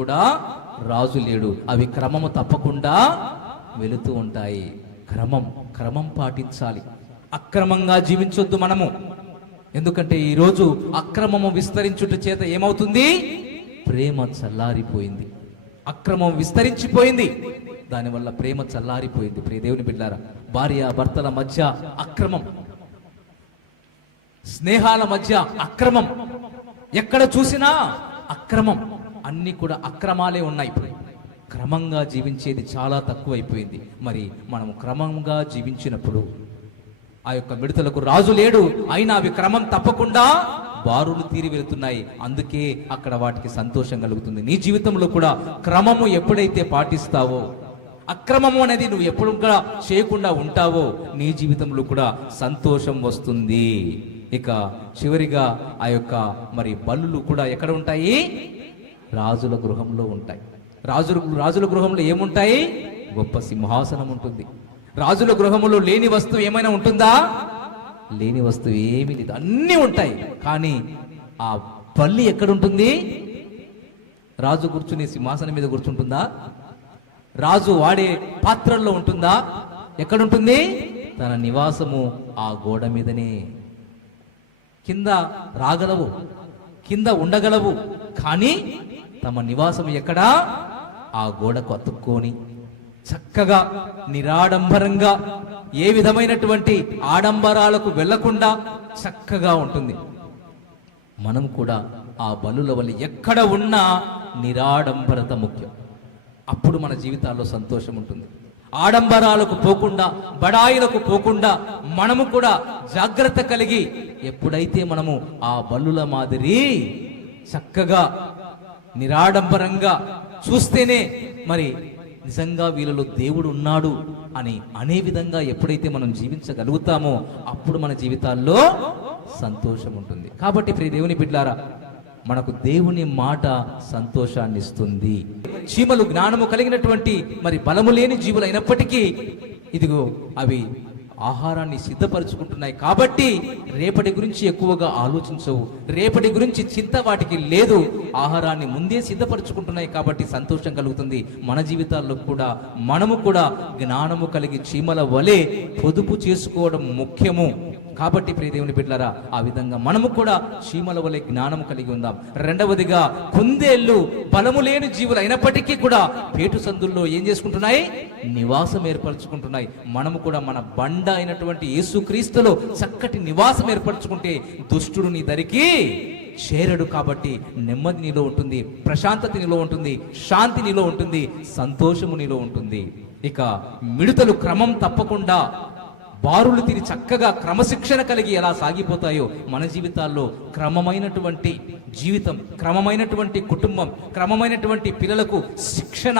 కూడా రాజు లేడు. అవి క్రమము తప్పకుండా వెళుతూ ఉంటాయి. క్రమం పాటించాలి. అక్రమంగా జీవించొద్దు మనము. ఎందుకంటే ఈరోజు అక్రమము విస్తరించుట చేత ఏమవుతుంది? ప్రేమ చల్లారిపోయింది. అక్రమం విస్తరించిపోయింది, దానివల్ల ప్రేమ చల్లారిపోయింది. ప్రియ దేవుని బిడ్డలారా, భార్య భర్తల మధ్య అక్రమం, స్నేహాల మధ్య అక్రమం, ఎక్కడ చూసినా అక్రమం, అన్ని కూడా అక్రమాలే ఉన్నాయి. క్రమంగా జీవించేది చాలా తక్కువైపోయింది. మరి మనము క్రమంగా జీవించినప్పుడు ఆ యొక్క మిడతలకు రాజు లేడు, అయినా అవి క్రమం తప్పకుండా బారులు తీరి వెళుతున్నాయి. అందుకే అక్కడ వాటికి సంతోషం కలుగుతుంది. నీ జీవితంలో కూడా క్రమము ఎప్పుడైతే పాటిస్తావో, అక్రమము అనేది నువ్వు ఎప్పుడు కూడా చేయకుండా ఉంటావో, నీ జీవితంలో కూడా సంతోషం వస్తుంది. ఇక చివరిగా ఆ యొక్క మరి బలులు కూడా ఎక్కడ ఉంటాయి? రాజుల గృహంలో ఉంటాయి. రాజుల గృహంలో ఏముంటాయి? గొప్ప సింహాసనం ఉంటుంది. రాజుల గృహంలో లేని వస్తువు ఏమైనా ఉంటుందా? లేని వస్తువు ఏమీ లేదు, అన్నీ ఉంటాయి. కానీ ఆ బల్లి ఎక్కడుంటుంది? రాజు కూర్చునే సింహాసనం మీద కూర్చుంటుందా? రాజు వాడే పాత్రల్లో ఉంటుందా? ఎక్కడుంటుంది? తన నివాసము ఆ గోడ మీదనే. కింద రాగలవు, కింద ఉండగలవు, కానీ తమ నివాసం ఎక్కడా? ఆ గోడకు అతుక్కొని చక్కగా నిరాడంబరంగా, ఏ విధమైనటువంటి ఆడంబరాలకు వెళ్లకుండా చక్కగా ఉంటుంది. మనం కూడా ఆ బలుల వల్ల ఎక్కడ ఉన్నా నిరాడంబరత ముఖ్యం. అప్పుడు మన జీవితాల్లో సంతోషం ఉంటుంది. ఆడంబరాలకు పోకుండా, బడాయిలకు పోకుండా మనము కూడా జాగ్రత్త కలిగి, ఎప్పుడైతే మనము ఆ బలుల మాదిరి చక్కగా నిరాడంబరంగా చూస్తేనే మరి నిజంగా వీళ్ళలో దేవుడు ఉన్నాడు అని అనే విధంగా ఎప్పుడైతే మనం జీవించగలుగుతామో అప్పుడు మన జీవితాల్లో సంతోషం ఉంటుంది. కాబట్టి ప్రియ దేవుని బిడ్డలారా, మనకు దేవుని మాట సంతోషాన్ని ఇస్తుంది. చీమలు జ్ఞానము కలిగినటువంటి మరి బలము లేని జీవులు అయినప్పటికీ ఇదిగో అవి ఆహారాన్ని సిద్ధపరచుకుంటున్నాయి. కాబట్టి రేపటి గురించి ఎక్కువగా ఆలోచించవు, రేపటి గురించి చింత వాటికి లేదు. ఆహారాన్ని ముందే సిద్ధపరచుకుంటున్నాయి కాబట్టి సంతోషం కలుగుతుంది. మన జీవితాల్లో కూడా మనము కూడా జ్ఞానము కలిగి చీమల వలె పొదుపు చేసుకోవడం ముఖ్యము. కాబట్టి ప్రియ దేవుని బిడ్డలారా, ఆ విధంగా మనము కూడా చీమల వలె జ్ఞానము కలిగి ఉందాం. రెండవదిగా, కుందేళ్లు బలము లేని జీవులు అయినప్పటికీ కూడా పేటు సందుల్లో ఏం చేసుకుంటున్నాయి? నివాసం ఏర్పరచుకుంటున్నాయి. మనము కూడా మన బండ అయినటువంటి యేసుక్రీస్తులో చక్కటి నివాసం ఏర్పరచుకుంటే దుష్టుడు నీ దరికి చేరడు. కాబట్టి నెమ్మది నీలో ఉంటుంది, ప్రశాంతత నీలో ఉంటుంది, శాంతి నీలో ఉంటుంది, సంతోషము నీలో ఉంటుంది. ఇక మిడతలు క్రమం తప్పకుండా బారులు తీరి చక్కగా క్రమశిక్షణ కలిగి ఎలా సాగిపోతాయో మన జీవితాల్లో క్రమమైనటువంటి జీవితం, క్రమమైనటువంటి కుటుంబం, క్రమమైనటువంటి పిల్లలకు శిక్షణ,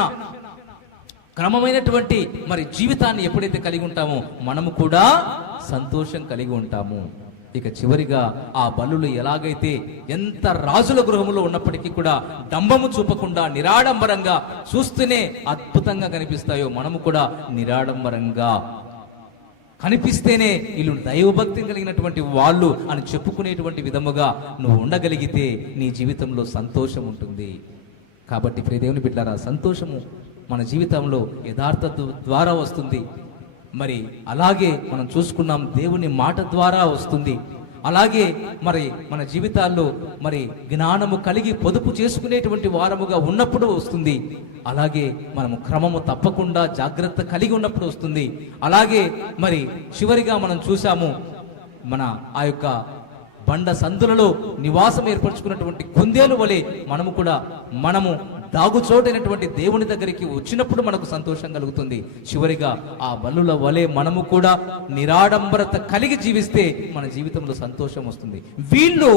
క్రమమైనటువంటి మరి జీవితాన్ని ఎప్పుడైతే కలిగి ఉంటామో మనము కూడా సంతోషం కలిగి ఉంటాము. ఇక చివరిగా ఆ బలులు ఎలాగైతే ఎంత రాజుల గృహములో ఉన్నప్పటికీ కూడా డంబము చూపకుండా నిరాడంబరంగా చూస్తూనే అద్భుతంగా కనిపిస్తాయో మనము కూడా నిరాడంబరంగా కనిపిస్తేనే వీళ్ళు దైవభక్తి కలిగినటువంటి వాళ్ళు అని చెప్పుకునేటువంటి విధముగా నువ్వు ఉండగలిగితే నీ జీవితంలో సంతోషం ఉంటుంది. కాబట్టి ప్రియ దేవుని బిడ్డలారా, సంతోషము మన జీవితంలో యథార్థత ద్వారా వస్తుంది. మరి అలాగే మనం చూసుకున్నాం, దేవుని మాట ద్వారా వస్తుంది. అలాగే మరి మన జీవితాల్లో మరి జ్ఞానము కలిగి పొదుపు చేసుకునేటువంటి వారముగా ఉన్నప్పుడు వస్తుంది. అలాగే మనము క్రమము తప్పకుండా జాగ్రత్త కలిగి ఉన్నప్పుడు వస్తుంది. అలాగే మరి చివరిగా మనం చూసాము, మన ఆ యొక్క బండ సందులలో నివాసం ఏర్పరచుకున్నటువంటి కుందేలు వలె మనము దాగుచోటైనటువంటి దేవుని దగ్గరికి వచ్చినప్పుడు మనకు సంతోషం కలుగుతుంది. చివరిగా ఆ బలుల వలె మనము కూడా నిరాడంబరత కలిగి జీవిస్తే మన జీవితంలో సంతోషం వస్తుంది. వీళ్ళు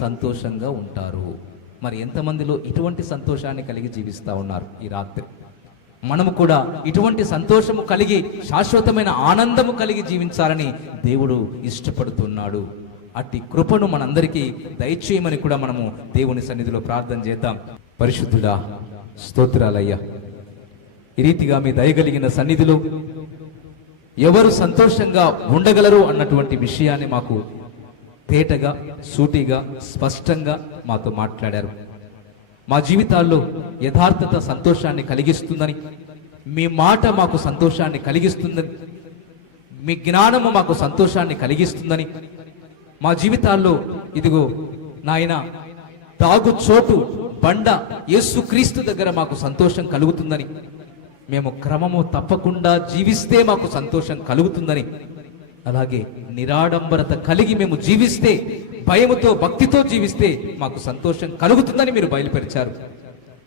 సంతోషంగా ఉంటారు. మరి ఎంతమందిలో ఇటువంటి సంతోషాన్ని కలిగి జీవిస్తూ ఉన్నారు ఈ రాత్రి? మనము కూడా ఇటువంటి సంతోషము కలిగి శాశ్వతమైన ఆనందము కలిగి జీవించాలని దేవుడు ఇష్టపడుతున్నాడు. అట్టి కృపను మనందరికీ దయచేయమని కూడా మనము దేవుని సన్నిధిలో ప్రార్థన చేద్దాం. పరిశుద్ధుడా, స్తోత్రాలయ్యా, ఈ రీతిగా మీ దయగలిగిన సన్నిధిలో ఎవరు సంతోషంగా ఉండగలరు అన్నటువంటి విషయాన్ని మాకు తేటగా, సూటిగా, స్పష్టంగా మాతో మాట్లాడారు. మా జీవితాల్లో యథార్థత సంతోషాన్ని కలిగిస్తుందని, మీ మాట మాకు సంతోషాన్ని కలిగిస్తుందని, మీ జ్ఞానము మాకు సంతోషాన్ని కలిగిస్తుందని, మా జీవితాల్లో ఇదిగో నాయన తాగు చోటు బండ యేసుక్రీస్తు దగ్గర మాకు సంతోషం కలుగుతుందని, మేము క్రమము తప్పకుండా జీవిస్తే మాకు సంతోషం కలుగుతుందని, అలాగే నిరాడంబరత కలిగి మేము జీవిస్తే, భయముతో భక్తితో జీవిస్తే మాకు సంతోషం కలుగుతుందని మీరు బయలుపరిచారు.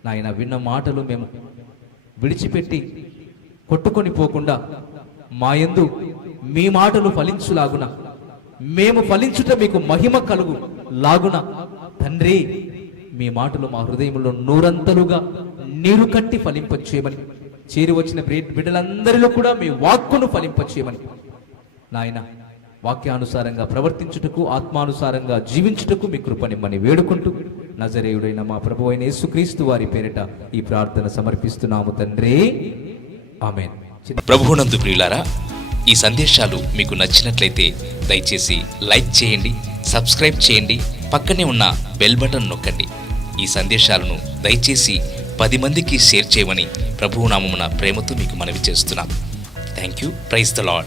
నాయన విన్న మాటలు మేము విడిచిపెట్టి కొట్టుకొని పోకుండా మా యందు మీ మాటలు ఫలించులాగున, మేము ఫలించుట మీకు మహిమ కలుగు లాగున తండ్రి, మీ మాటలు మా హృదయంలో నూరంతలుగా నీరు కట్టి ఫలింపచేయమని, చేరి వచ్చిన బిడ్డలందరిలో కూడా మీ వాక్కును ఫలింపచేయమని, నాయన వాక్యానుసారంగా ప్రవర్తించుటకు, ఆత్మానుసారంగా జీవించుటకు మీ కృపనిమ్మని వేడుకుంటూ నజరేయుడైన మా ప్రభువైన అయిన యేసుక్రీస్తు వారి పేరిట ఈ ప్రార్థన సమర్పిస్తున్నాము తండ్రి, ఆమేన్. ప్రభువునందు ప్రియులారా, ఈ సందేశాలు మీకు నచ్చినట్లయితే దయచేసి లైక్ చేయండి, సబ్స్క్రైబ్ చేయండి, పక్కనే ఉన్న బెల్ బటన్ నొక్కండి. ఈ సందేశాలను దయచేసి 10 మందికి షేర్ చేయమని ప్రభువు నామమున ప్రేమతో మీకు మనవి చేస్తున్నాం. Thank you. Praise the lord.